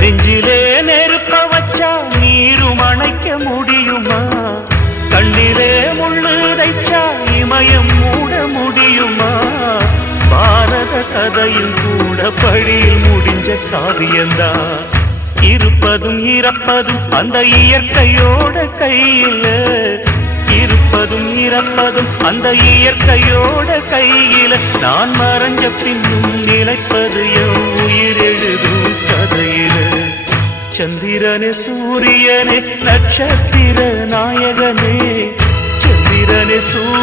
நெஞ்சிலே நெருப்ப வச்சா நீரும் அணைக்க முடியுமா? கண்ணிலே முள்ளுதைச்சா இமயம் மூட முடியுமா? பாரத கதையும் கூட பழியில் முடிஞ்ச காவியந்தான் இருப்பதும் இறப்பதும் அந்த இயற்கையோட கையில். இருப்பதும் இறப்பதும் அந்த இயற்கையோட கையில். நான் மறைஞ்ச பின்னும் நிலைப்பது என் சந்திரனே சூரியனே நட்சத்திர நாயகனே சந்திரனே சூரிய